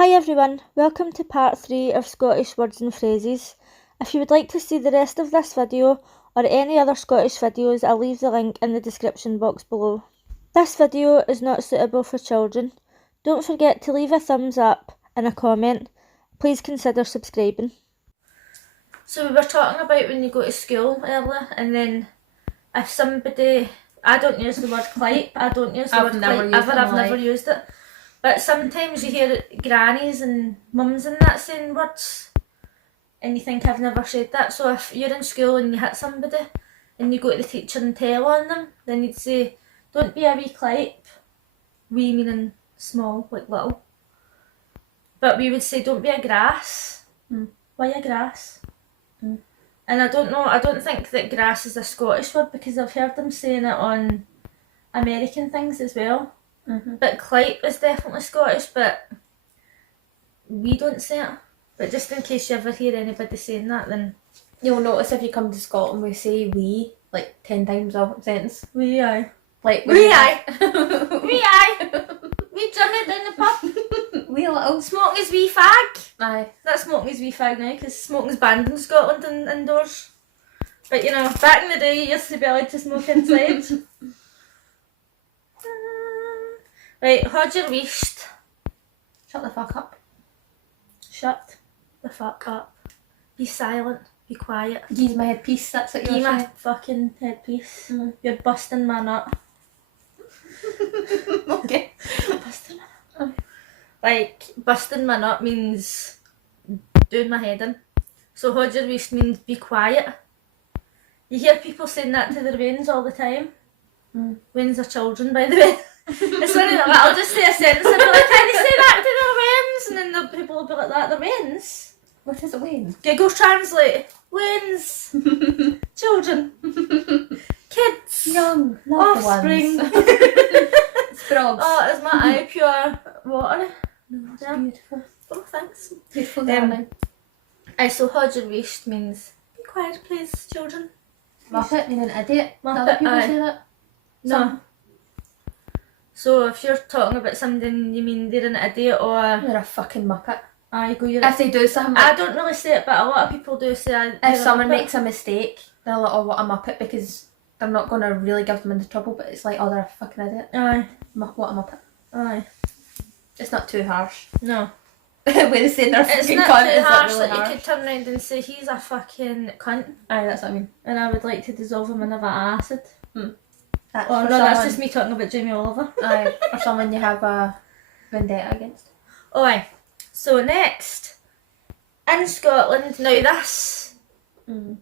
Hi everyone, welcome to part 3 of Scottish words and phrases. If you would like to see the rest of this video or any other Scottish videos, I'll leave the link in the description box below. This video is not suitable for children. Don't forget to leave a thumbs up and a comment. Please consider subscribing. So we were talking about when you go to school earlier, and then if somebody, I don't use the word clipe, I don't use the word clipe ever, I've never used it. But sometimes you hear grannies and mums and that saying words and you think I've never said that. So if you're in school and you hit somebody and you go to the teacher and tell on them, then you'd say, don't be a wee clipe. Wee meaning small, like little. But we would say, don't be a grass. Why a grass? And I don't think that grass is a Scottish word, because I've heard them saying it on American things as well. But clipe is definitely Scottish, but we don't say it. But just in case you ever hear anybody saying that, then you'll notice if you come to Scotland we say we like 10 times a sentence. We aye. Like we aye. We aye. We journey down the pub. We little smoking is wee fag. Aye. That's smoking is wee fag now, because smoking's banned in Scotland and indoors. But you know, back in the day you used to be allowed to smoke inside. Right, hold your waist. Shut the fuck up. Shut the fuck up. Be silent. Be quiet. Use my headpiece, that's what you're saying. my fucking headpiece. You're busting my nut. Okay. Busting my nut. Like, busting my nut means doing my head in. So hold your waist means be quiet. You hear people saying that to their weans all the time. Weans are children, by the way. It's funny that I'll just say a sentence and be like, can you say that to their weans? And then the people will be like, that, their weans? What is a wean? Google Translate. Weans. Children. Kids. Young. Offspring. Sprogs. Oh, is my eye pure water? No, it's beautiful. Oh, thanks. Beautiful darling. So hold your waist means be quiet please, children. Muppet meaning idiot. Muppet, Other people aye. say that? No. So if you're talking about something, you mean they're an idiot or... You're a fucking muppet. Aye, go you're... If they do something I don't really say it, but a lot of people do say... If someone makes a mistake, they're like, oh, what a muppet, because they're not going to really give them into trouble, but it's like, oh, they're a fucking idiot. Aye. What a muppet. Aye. It's not too harsh. No. When they say they're fucking it's not cunt, too it's harsh really that harsh. you could turn around and say, he's a fucking cunt. Aye, that's what I mean. And I would like to dissolve him in a vat of acid. That's Oh no, that's just me talking about Jamie Oliver. Aye, or someone you have a vendetta against. Oh aye. So next, in Scotland, now this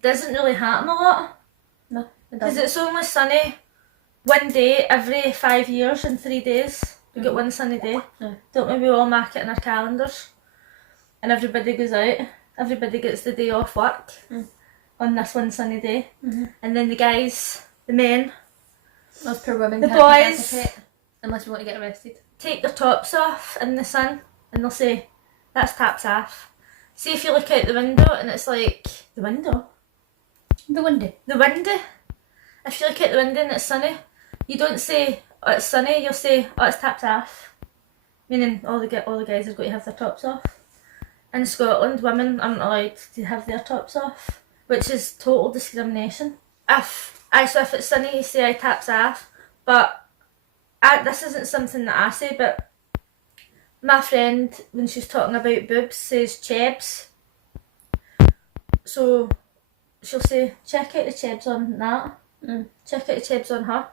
doesn't really happen a lot. No, it Because doesn't. it's only sunny one day every 5 years and 3 days. We get one sunny day. Don't we all mark it in our calendars? And everybody goes out. Everybody gets the day off work on this one sunny day. And then the guys, the men, Those poor women the can't boys participate unless you want to get arrested. take their tops off in the sun and they'll say, that's taps off. See if you look out the window and it's like, the window? The window. The window? If you look out the window and it's sunny, you don't say, oh it's sunny, you'll say, oh it's taps off. Meaning all the guys are going to have their tops off. In Scotland, women aren't allowed to have their tops off, which is total discrimination. So if it's sunny, you say I taps off, but this isn't something that I say, but my friend, when she's talking about boobs, says chebs. So she'll say, check out the chebs on that, check out the chebs on her.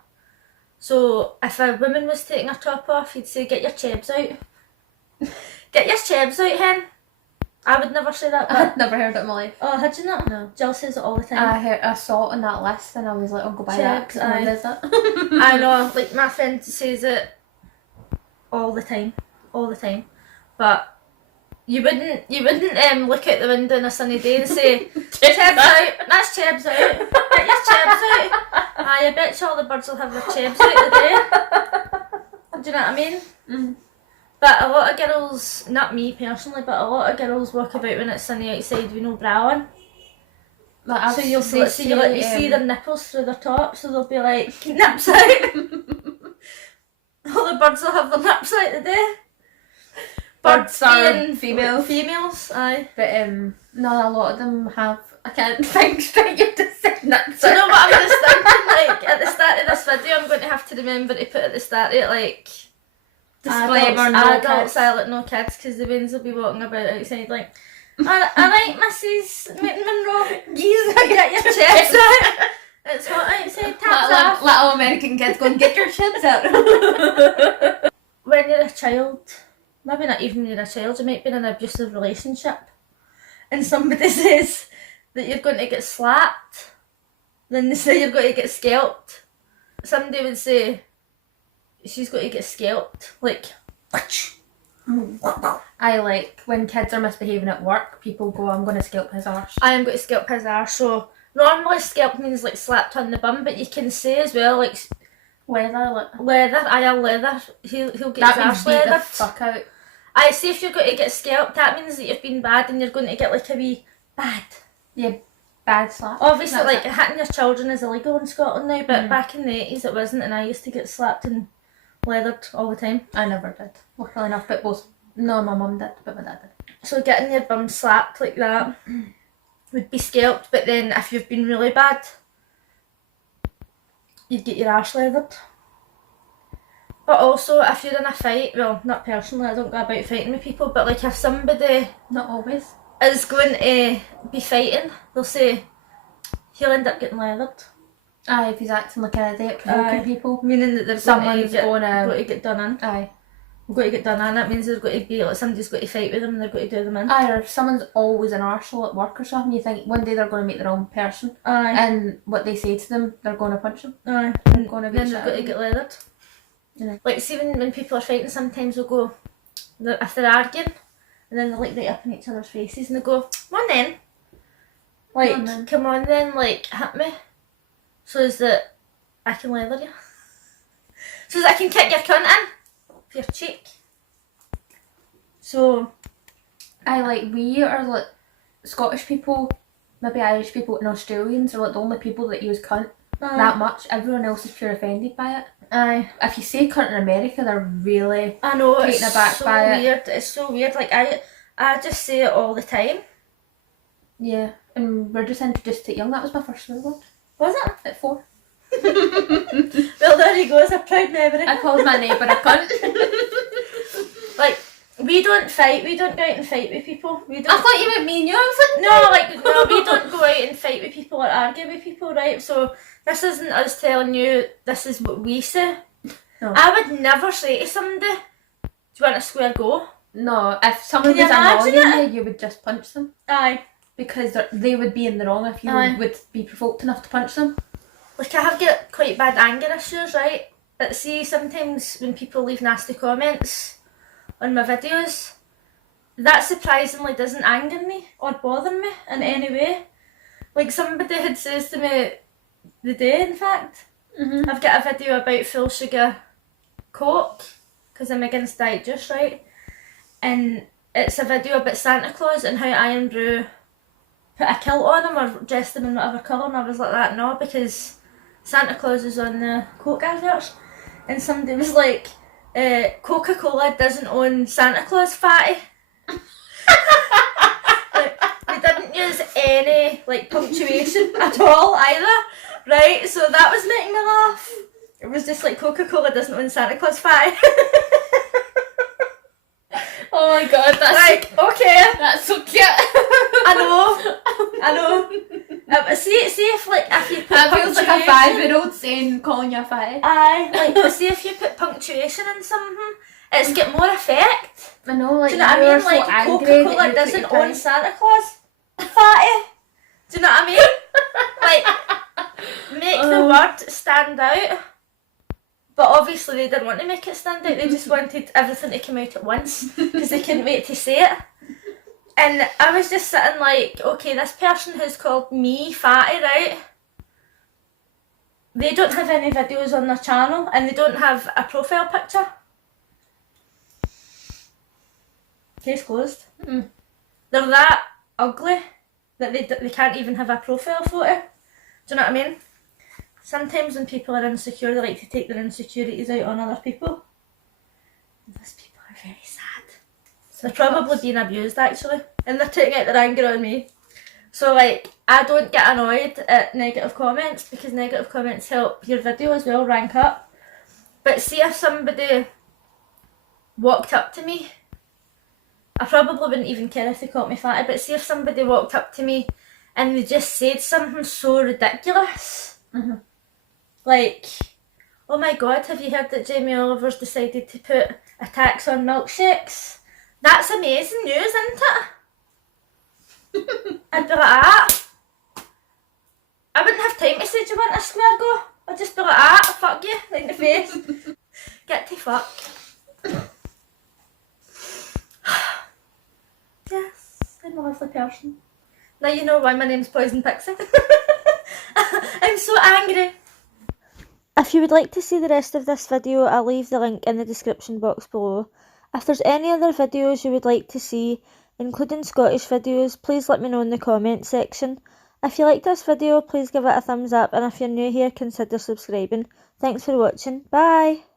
So if a woman was taking her top off, you'd say, get your chebs out. Get your chebs out, hen. I would never say that, but... I'd never heard it in my life. Oh, had you not? No. Jill says it all the time. I saw it on that list and I was like, I'll go buy that. Chebs, aye. Does that. I know, like my friend says it all the time. But you wouldn't look out the window on a sunny day and say, chebs out, that's chebs out, get your chebs out. Aye, I bet you all the birds will have their chebs out today. Do you know what I mean? But a lot of girls, not me personally, but a lot of girls walk about when it's sunny outside with no bra on. Like, so you'll see their nipples through their top, so they'll be like, nips out. All the birds will have their nips out today. birds are being females. Females, aye. But no, a lot of them have. I can't think straight. You just said nuts. Do you know what I'm just thinking? Like at the start of this video, I'm going to have to remember to put at the start of it like Disclaimer, no adults, kids. I like no kids, because the Waynes will be walking about outside like, alright, Mrs. Monroe, get your chest out. It's hot outside, taps off. Little American kids going, get your shits out. When you're a child, maybe not even when you're a child, you might be in an abusive relationship, and somebody says that you're going to get slapped, then they say you're going to get scalped. Somebody would say, she's going to get scalped, like. I like when kids are misbehaving at work, people go, I'm going to scalp his arse. I am going to scalp his arse. So normally scalp means like slapped on the bum, but you can say as well like Leather. leather. He'll get That his means arse beat the leathered. fuck out. I say if you're going to get scalped, that means that you've been bad and you're going to get like a wee bad. Yeah, bad slap. Obviously, That's like it. hitting your children is illegal in Scotland now, but back in the 80s it wasn't, and I used to get slapped and leathered all the time. I never did. Luckily enough, but both. No, my mum did, but my dad did. So getting your bum slapped like that would be scalped, but then if you've been really bad, you'd get your arse leathered. But also, if you're in a fight, well, not personally, I don't go about fighting with people, but like if somebody Not always. is going to be fighting, they'll say, he'll end up getting leathered. Aye, if he's acting like an idiot, provoking Aye. people. Meaning that there's Someone's going gonna- to get done in. Aye. Going to get done in, that means there's going to be, like, somebody's going to fight with them and they're going to do them in. Aye, or if someone's always an arsehole at work or something, you think one day they're going to meet their own person, Aye. and what they say to them, they're going to punch them. Aye. They're going to be Then they're going to get leathered. Yeah. Like, see when people are fighting, sometimes they'll go, if they're arguing, and then they're like right up in each other's faces and they go, come on then. Like, Come on then. come on then, like, hit me. So is that I can leather you. So that I can kick your cunt in. For your cheek. So, I like, we are like, Scottish people, maybe Irish people and Australians are like the only people that use cunt that much. Everyone else is pure offended by it. Aye. If you say cunt in America, they're really I know, taken it's aback so by it. weird. It's so weird. Like, I just say it all the time. Yeah, and we're just introduced to it young. That was my first swear word Was it? at 4. Well, there you go. It's a proud memory. I called my neighbour a cunt. Like, we don't fight. We don't go out and fight with people. We I don't. thought you meant me and you. I was like, No, we don't go out and fight with people or argue with people, right? So this isn't us telling you this is what we say. No. I would never say to somebody, do you want a square go? No, if someone Can you was imagine annoying you, you would just punch them. Aye. Because they would be in the wrong if you Aye. would be provoked enough to punch them. Like, I have got quite bad anger issues, right? But see, sometimes when people leave nasty comments on my videos, that surprisingly doesn't anger me or bother me in any way. Like, somebody had says to me the day, in fact, I've got a video about full sugar Coke, because I'm against diet juice, right? And it's a video about Santa Claus and how I and Brew put a kilt on him or dressed him in whatever colour, and I was like, that no, because Santa Claus is on the Coke adverts. And somebody was like, Coca-Cola doesn't own Santa Claus, fatty. Like, they didn't use any like punctuation at all either, right? So that was making me laugh. It was just like, Coca-Cola doesn't own Santa Claus, fatty. Oh my god, that's Like, okay, that's so cute. I know. But see if like if you put That feels like a punctuation- 5-year-old saying, calling you a fatty. Aye, like see if you put punctuation in something, it's get more effect. I know, like, Do you know what I you mean? are so Like angry Coca-Cola that you doesn't took your own time. Santa Claus, fatty. Do you know what I mean? Like, make the word stand out. But obviously they didn't want to make it stand out. They just wanted everything to come out at once because they couldn't wait to say it. And I was just sitting like, okay, this person has called me fatty, right? They don't have any videos on their channel and they don't have a profile picture. Case closed. Mm. They're that ugly that they can't even have a profile photo. Do you know what I mean? Sometimes when people are insecure, they like to take their insecurities out on other people. And those people are very sad. They're probably being abused actually, and they're taking out their anger on me. So like, I don't get annoyed at negative comments because negative comments help your video as well rank up. But see if somebody walked up to me, I probably wouldn't even care if they called me fatty, but see if somebody walked up to me and they just said something so ridiculous. Like, oh my god, have you heard that Jamie Oliver's decided to put a tax on milkshakes? That's amazing news, isn't it? I'd be like, ah. I wouldn't have time to say, do you want a square go? I'd just be like, ah, fuck you, right in the face. Get to fuck. Yes, I'm a lovely person. Now you know why my name's Poison Pixie. I'm so angry. If you would like to see the rest of this video, I'll leave the link in the description box below. If there's any other videos you would like to see, including Scottish videos, please let me know in the comments section. If you liked this video, please give it a thumbs up, and if you're new here, consider subscribing. Thanks for watching. Bye!